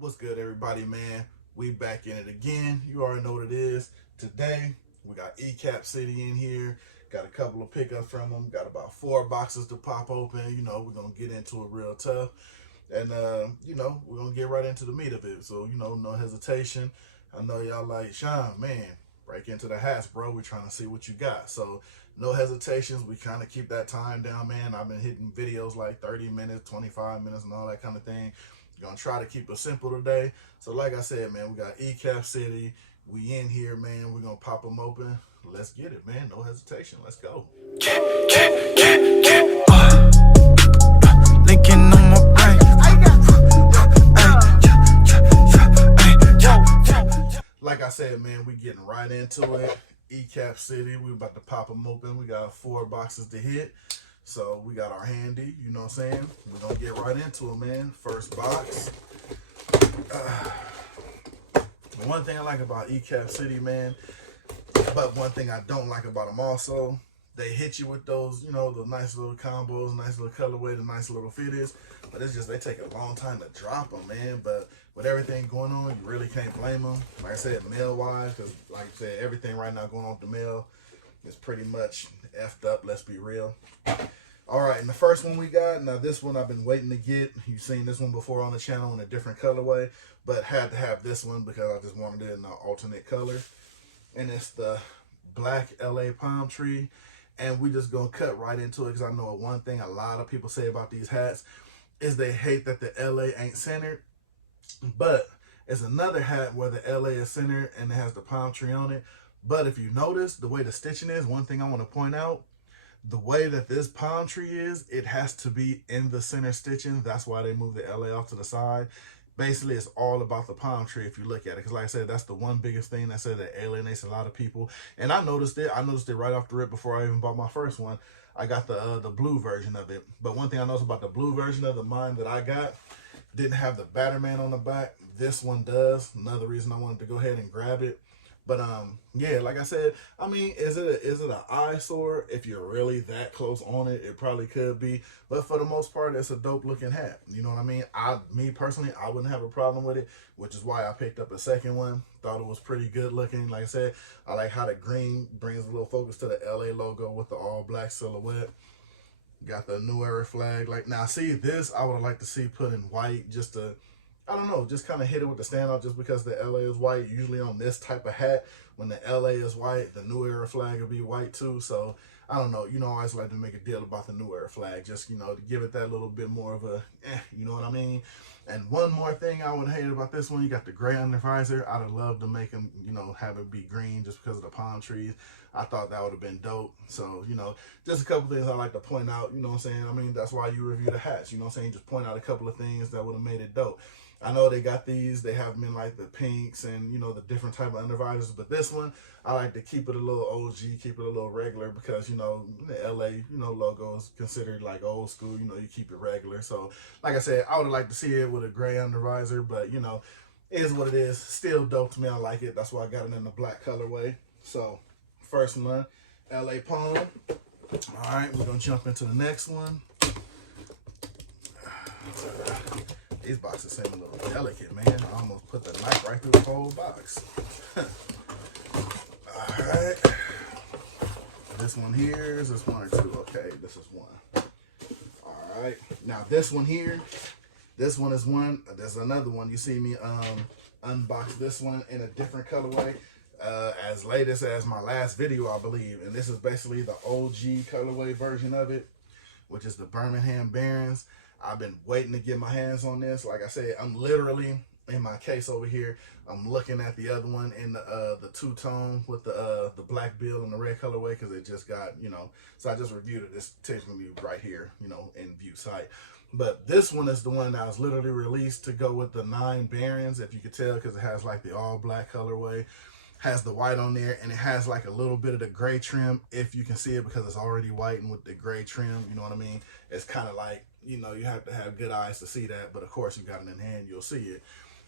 What's good, everybody, man? We back in it again. You already know what it is. Today, we got ECAP City in here. Got a couple of pickups from them. Got about 4 boxes to pop open. We're going to get into it real tough. And, we're going to get right into the meat of it. So, no hesitation. I know y'all like, Shawn, man, break into the hats, bro. We're trying to see what you got. So, no hesitations. We kind of keep that time down, man. I've been hitting videos like 30 minutes, 25 minutes, and all that kind of thing. Gonna try to keep it simple today. So like I said, man, we got ECAP City. We in here, man. We're gonna pop them open. Let's get it, man. No hesitation. Let's go. Linking on my brain. Like I said, man, we getting right into it. ECAP City. We about to pop them open. We got 4 boxes to hit. So we got our handy, you know what I'm saying? We're going to get right into it, man. First box. One thing I like about ECAP City, man, but one thing I don't like about them also, they hit you with those, the nice little combos, nice little colorway, the nice little fitteds. But it's just, they take a long time to drop them, man. But with everything going on, you really can't blame them. Like I said, mail-wise, because like I said, everything right now going off the mail is pretty much effed up, let's be real. All right, and the first one we got, now this one I've been waiting to get. You've seen this one before on the channel in a different colorway, but had to have this one because I just wanted it in an alternate color. And it's the black LA palm tree. And we just gonna cut right into it because I know one thing a lot of people say about these hats is they hate that the LA ain't centered. But it's another hat where the LA is centered and it has the palm tree on it. But if you notice the way the stitching is, one thing I want to point out, the way that this palm tree is, it has to be in the center stitching. That's why they moved the LA off to the side. Basically, it's all about the palm tree if you look at it. Because like I said, that's the one biggest thing that said that alienates a lot of people. And I noticed it. I noticed it right off the rip before I even bought my first one. I got the blue version of it. But one thing I noticed about the blue version of the mine that I got, didn't have the Batterman on the back. This one does. Another reason I wanted to go ahead and grab it. But yeah, like I said, I mean, is it an eyesore? If you're really that close on it, it probably could be. But for the most part, it's a dope looking hat. You know what I mean? Me personally, I wouldn't have a problem with it, which is why I picked up a second one. Thought it was pretty good looking. Like I said, I like how the green brings a little focus to the LA logo with the all black silhouette. Got the New Era flag. Like now, see this, I would have liked to see put in white just to, I don't know, just kind of hit it with the standout just because the LA is white. Usually on this type of hat, when the LA is white, the New Era flag will be white too. So, I don't know. I always like to make a deal about the New Era flag. Just, to give it that little bit more of a, you know what I mean? And one more thing I would hate about this one, you got the gray under visor. I'd have loved to make them, have it be green just because of the palm trees. I thought that would have been dope. So, just a couple things I like to point out, you know what I'm saying? I mean, that's why you review the hats, you know what I'm saying? Just point out a couple of things that would have made it dope. I know they got these, they have them in like the pinks and, the different type of undervisors, but this one, I like to keep it a little OG, keep it a little regular because, the LA, logo is considered like old school, you keep it regular. So, like I said, I would have liked to see it with a gray undervisor, but, it is what it is. Still dope to me, I like it. That's why I got it in the black colorway. So, first one, LA Palm. All right, we're going to jump into the next one. These boxes seem a little delicate, man. I almost put the knife right through the whole box. Alright. This one here, is this one or two? Okay, this is one. Alright. Now this one here, this one is one. There's another one. You see me unbox this one in a different colorway. As latest as my last video, I believe. And this is basically the OG colorway version of it, which is the Birmingham Barons. I've been waiting to get my hands on this. Like I said, I'm literally in my case over here. I'm looking at the other one in the two-tone with the black bill and the red colorway because it just got, so I just reviewed it. It's technically right here, in view sight. But this one is the one that was literally released to go with the 9 Barons, if you could tell, because it has like the all black colorway. Has the white on there, and it has like a little bit of the gray trim, if you can see it, because it's already white and with the gray trim, you know what I mean? It's kind of like, you have to have good eyes to see that, but of course you got it in hand, you'll see it.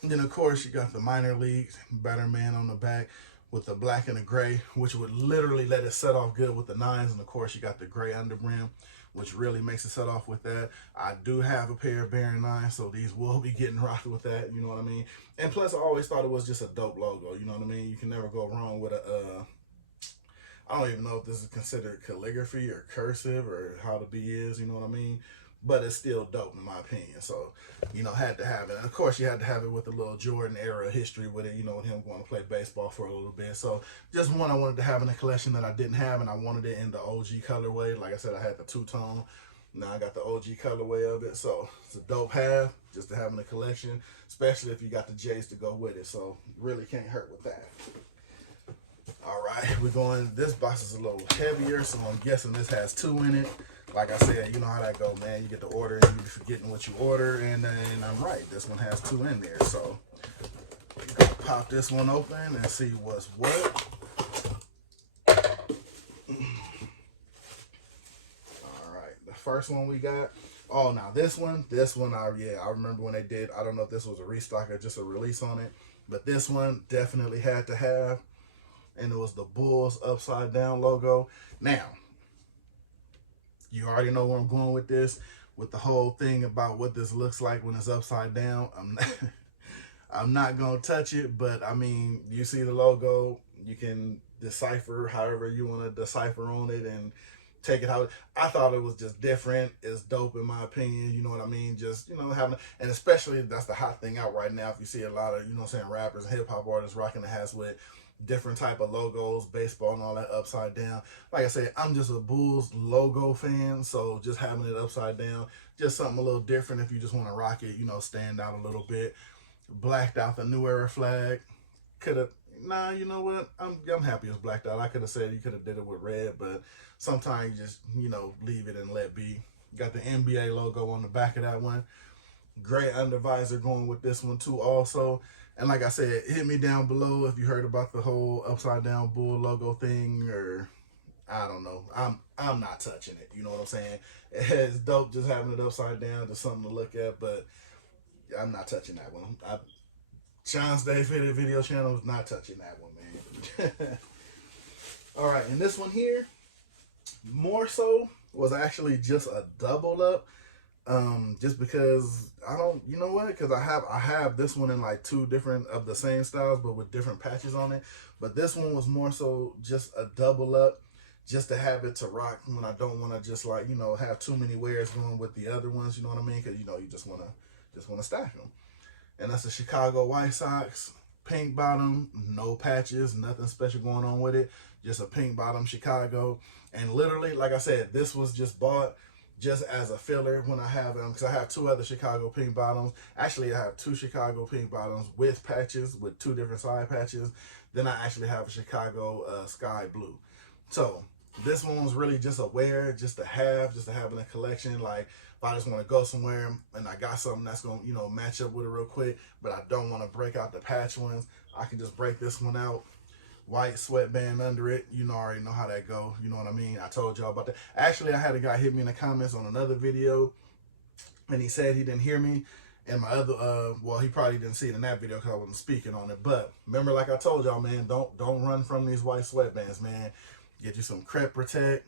And then of course you got the minor league Batterman on the back with the black and the gray, which would literally let it set off good with the 9s, and of course you got the gray underbrim which really makes it set off with that. I do have a pair of Baron 9, so these will be getting rocked with that, you know what I mean? And plus, I always thought it was just a dope logo, you know what I mean? You can never go wrong with a, I don't even know if this is considered calligraphy or cursive or how the B is, you know what I mean? But it's still dope in my opinion. So, you know, had to have it. And of course you had to have it with a little Jordan era history with it, you know, with him going to play baseball for a little bit. So just one I wanted to have in the collection that I didn't have, and I wanted it in the OG colorway. Like I said, I had the two-tone. Now I got the OG colorway of it. So it's a dope have just to have in the collection, especially if you got the J's to go with it. So really can't hurt with that. All right, we're going, this box is a little heavier, so I'm guessing this has 2 in it. Like I said, you know how that go, man. You get the order and you be forgetting what you order, and then I'm right. This one has 2 in there, so we're gonna pop this one open and see what's what. All right, the first one we got. Oh, now this one, I remember when they did. I don't know if this was a restock or just a release on it, but this one definitely had to have, and it was the Bulls upside down logo. Now, you already know where I'm going with this, with the whole thing about what this looks like when it's upside down. I'm not gonna touch it, but I mean, you see the logo, you can decipher however you want to decipher on it and take it how. I thought it was just different. It's dope in my opinion. You know what I mean? Just, you know, having, and especially that's the hot thing out right now. If you see a lot of, you know what I'm saying, rappers and hip hop artists rocking the hats with different type of logos, baseball and all that upside down. Like I said, I'm just a Bulls logo fan, so just having it upside down, just something a little different if you just want to rock it, you know, stand out a little bit. Blacked out the New Era flag. Could have, nah, you know what? I'm happy it's blacked out. I could have said you could have did it with red, but sometimes you just, you know, leave it and let be. Got the NBA logo on the back of that one. Great undervisor going with this one too also. And like I said, hit me down below if you heard about the whole upside down Bull logo thing, or I don't know. I'm not touching it. You know what I'm saying? It's dope just having it upside down, just something to look at, but I'm not touching that one. Shawn.Stay.Fitted video channel is not touching that one, man. All right, and this one here, more so, was actually just a double up. Just because I don't, you know what? Because I have this one in like 2 different of the same styles, but with different patches on it. But this one was more so just a double up, just to have it to rock when I don't want to just, like, you know, have too many wears going with the other ones. You know what I mean? Because, you know, you just want to stack them. And that's the Chicago White Sox pink bottom, no patches, nothing special going on with it, just a pink bottom Chicago. And literally, like I said, this was just bought just as a filler when I have them, because I have 2 other Chicago pink bottoms. Actually, I have 2 Chicago pink bottoms with patches, with 2 different side patches. Then I actually have a Chicago sky blue. So this one was really just a wear, just to have in a collection. Like if I just want to go somewhere and I got something that's going to, you know, match up with it real quick, but I don't want to break out the patch ones, I can just break this one out. White sweatband under it. You know, already know how that go. You know what I mean? I told y'all about that. Actually, I had a guy hit me in the comments on another video, and he said he didn't hear me. And my other, well, he probably didn't see it in that video because I wasn't speaking on it. But remember, like I told y'all, man, don't run from these white sweatbands, man. Get you some Crep Protect.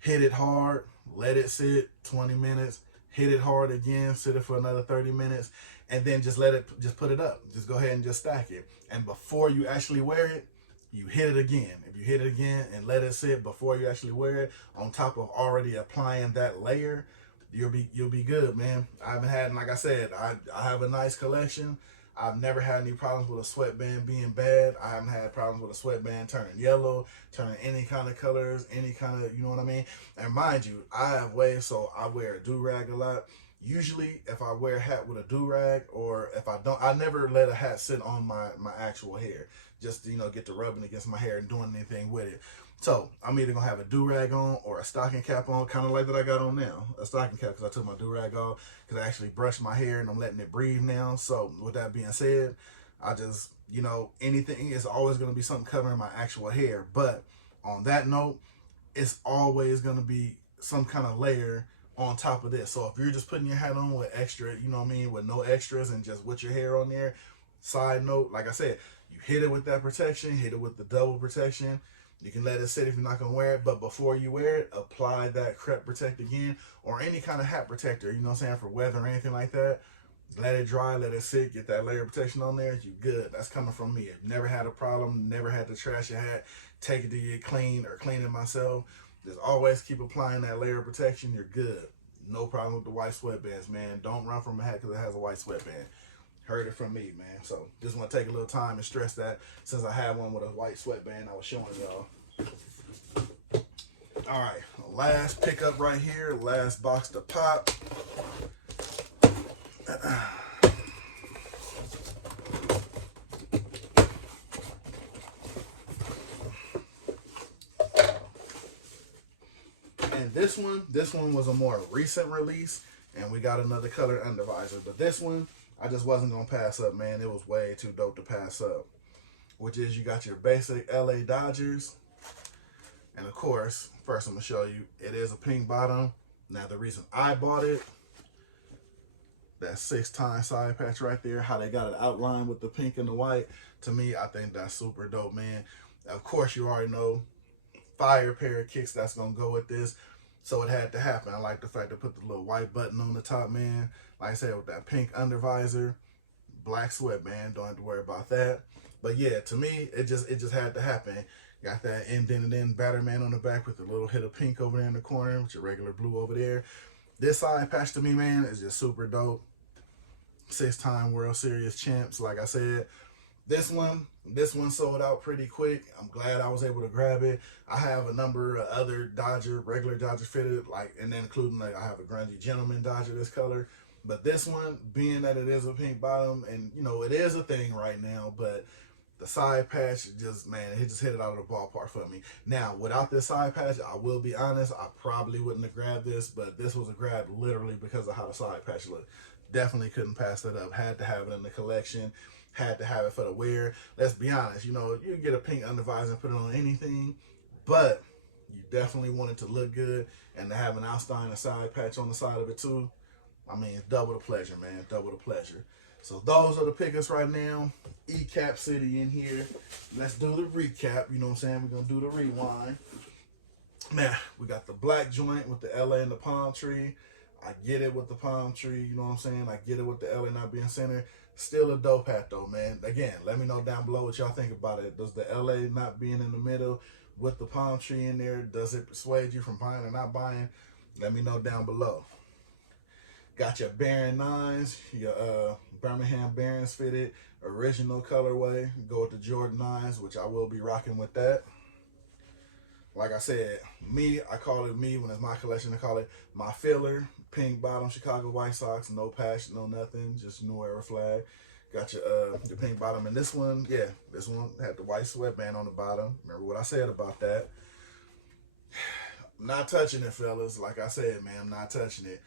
Hit it hard. Let it sit 20 minutes. Hit it hard again. Sit it for another 30 minutes. And then just just put it up. Just go ahead and just stack it. And before you actually wear it, you hit it again. If you hit it again and let it sit before you actually wear it, on top of already applying that layer, you'll be good, man. I haven't had, like I said, I have a nice collection. I've never had any problems with a sweatband being bad. I haven't had problems with a sweatband turning yellow, turning any kind of colors, any kind of, you know what I mean? And mind you, I have waves, so I wear a do-rag a lot. Usually, if I wear a hat with a do-rag, or if I don't, I never let a hat sit on my actual hair, just to, you know, get to rubbing against my hair and doing anything with it. So I'm either gonna have a do-rag on or a stocking cap on, kind of like that I got on now, a stocking cap, because I took my do-rag off because I actually brushed my hair and I'm letting it breathe now. So with that being said, I just, you know, anything is always gonna be something covering my actual hair. But on that note, it's always gonna be some kind of layer on top of this. So if you're just putting your hat on with extra, you know what I mean, with no extras and just with your hair on there, side note, like I said, you hit it with that protection, hit it with the double protection, You can let it sit if you're not gonna wear it, but before you wear it, apply that crep protect again, or any kind of hat protector, you know what I'm saying, for weather or anything like that. Let it dry, let it sit, get that layer of protection on there, you good. That's coming from me. I've never had a problem, never had to trash a hat, take it to get clean or clean it myself. Just always keep applying that layer of protection, you're good. No problem with the white sweatbands, man. Don't run from a hat because it has a white sweatband. Heard it from me, man. So just want to take a little time and stress that since I have one with a white sweatband I was showing y'all. All right, last pickup right here, last box to pop. And this one was a more recent release, and we got another color undervisor. But this one, I just wasn't gonna pass up, man. It was way too dope to pass up. Which is you got your basic LA Dodgers. And of course, first I'm gonna show you, it is a pink bottom. Now the reason I bought it, that 6-time side patch right there, how they got it outlined with the pink and the white, to me, I think that's super dope, man. Of course, you already know, fire pair of kicks that's gonna go with this. So it had to happen. I like the fact they put the little white button on the top, man. Like I said, with that pink under visor, black sweatband, don't have to worry about that. But yeah, to me, it just had to happen. Got that indented in Batterman on the back with a little hit of pink over there in the corner with your regular blue over there. This side patch to me, man, is just super dope. 6-time World Series champs, like I said. This one sold out pretty quick. I'm glad I was able to grab it. I have a number of other regular Dodger fitted, like, and then including like I have a grungy gentleman Dodger this color. But this one, being that it is a pink bottom, and you know it is a thing right now, but the side patch just, man, it just hit it out of the ballpark for me. Now, without this side patch, I will be honest, I probably wouldn't have grabbed this, but this was a grab literally because of how the side patch looked. Definitely couldn't pass that up. Had to have it in the collection. Had to have it for the wear. Let's be honest, you know, you can get a pink undervisor and put it on anything, but you definitely want it to look good, and to have an outstanding side patch on the side of it too. I mean, it's double the pleasure, man. Double the pleasure. So those are the pickups right now. ECAP City in here. Let's do the recap. You know what I'm saying? We're going to do the rewind. Now, we got the black joint with the LA and the palm tree. I get it with the palm tree. You know what I'm saying? I get it with the LA not being center. Still a dope hat, though, man. Again, let me know down below what y'all think about it. Does the LA not being in the middle with the palm tree in there, does it persuade you from buying or not buying? Let me know down below. Got your Baron 9s, your Birmingham Barons fitted, original colorway. Go with the Jordan 9s, which I will be rocking with that. Like I said, I call it me when it's my collection. I call it my filler. Pink bottom, Chicago White Sox, no patch, no nothing, just New Era flag. Got your pink bottom, and this one, yeah, this one had the white sweatband on the bottom. Remember what I said about that? I'm not touching it, fellas. Like I said, man, I'm not touching it.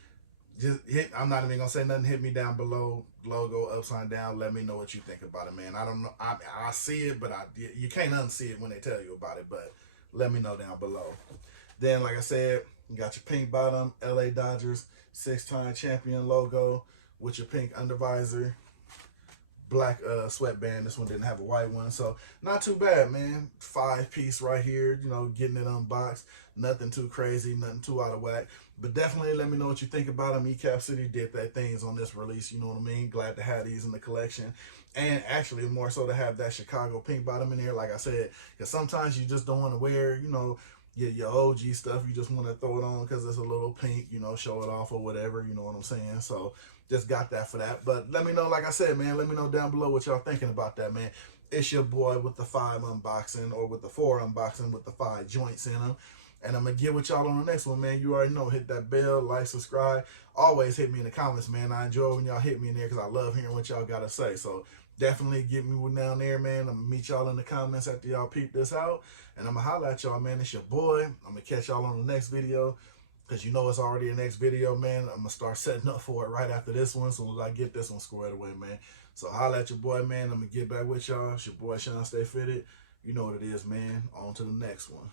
Just hit. I'm not even gonna say nothing. Hit me down below. Logo upside down. Let me know what you think about it, man. I don't know. I see it, but you can't unsee it when they tell you about it. But let me know down below. Then, like I said, you got your pink bottom, LA Dodgers 6-time champion logo with your pink undervisor, black sweatband. This one didn't have a white one, so not too bad, man. 5-piece right here. You know, getting it unboxed. Nothing too crazy, nothing too out of whack. But definitely let me know what you think about them. ECAP City did their things on this release, you know what I mean? Glad to have these in the collection. And actually more so to have that Chicago pink bottom in there, like I said, because sometimes you just don't want to wear, you know, your OG stuff. You just want to throw it on because it's a little pink, you know, show it off or whatever, you know what I'm saying? So just got that for that. But let me know, like I said, man, let me know down below what y'all thinking about that, man. It's your boy with the 5 unboxing, or with the 4 unboxing with the 5 joints in them. And I'm going to get with y'all on the next one, man. You already know. Hit that bell, like, subscribe. Always hit me in the comments, man. I enjoy when y'all hit me in there because I love hearing what y'all got to say. So definitely get me down there, man. I'm going to meet y'all in the comments after y'all peep this out. And I'm going to holler at y'all, man. It's your boy. I'm going to catch y'all on the next video because you know it's already a next video, man. I'm going to start setting up for it right after this one. So as I get this one squared away, man. So holler at your boy, man. I'm going to get back with y'all. It's your boy, Shawn.Stay.Fitted. You know what it is, man. On to the next one.